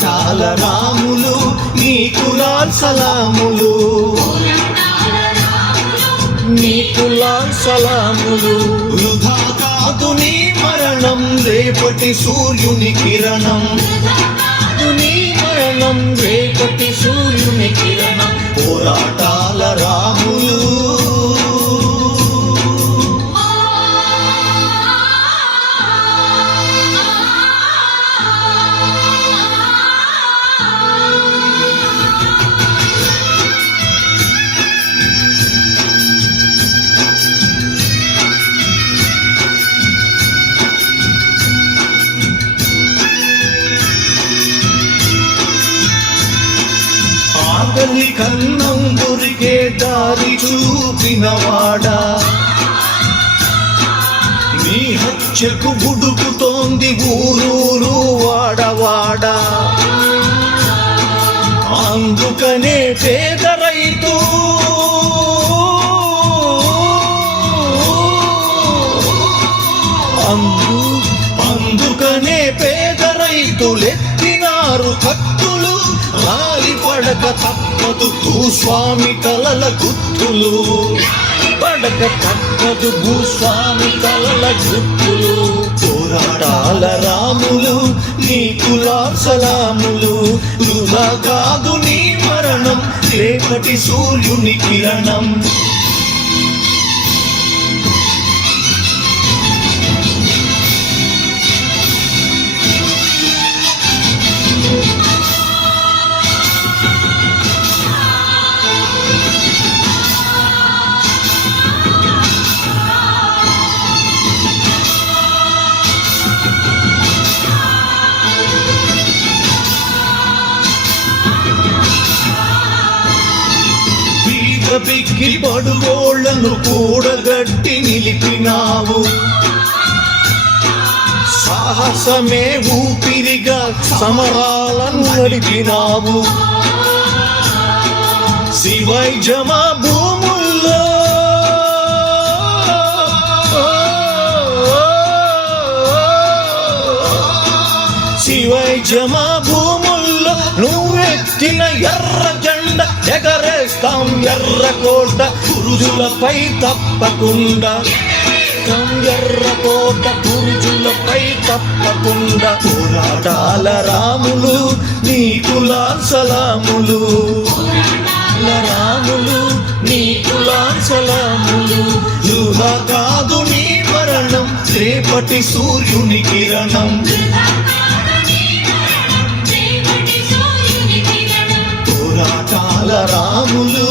పోరాటాల రాములు నీకు లాల్ సలాములు, నీకు లాల్ సలాములు. వృధా కాదు నీ మరణం, రేపటి సూర్యుని కిరణం, నీ మరణం రేపటి సూర్యుని కిరణం. పోరాటాల రాములు ఆకలి కన్నం దొరికే దారి చూపినవాడా, నీ హత్యకు బుడుకుతోంది ఊరూరు వాడవాడా. అందుకనే పేద రైతు అందుకనే పేద రైతులెత్తినారు కత్తులు, రాలి పడక తప్పదు భూస్వామి తలల గుర్తులు, పడక తప్పదు భూస్వామి తలల గుర్తులు. పోరాటాల రాములు నీకు లాల్ సలాములు, వృధా కాదు నీ మరణం, రేపటి సూర్యుని కిరణం. పిక్కి పడుగోళ్లను కూడగట్టి నిలిపినావు, సాహసమే ఊపిరిగా సమరాలను నడిపినావు. శివైజమ భూముల్లో శివైజమ భూముల్లో నువ్వెత్తిన ఎర్ర జెండ ఎగరేస్తాం ఎర్రకోట కురుజులపై తప్పకుండా, ఎర్రకోట కురుజులపై తప్పకుండా. పోరాటాల రాములు నీకు లాల్ సలాములు, రాములు నీకు లాల్ సలాములు. వృధా కాదు నీ మరణం, రేపటి సూర్యుని కిరణం. పోరాటాల రాములు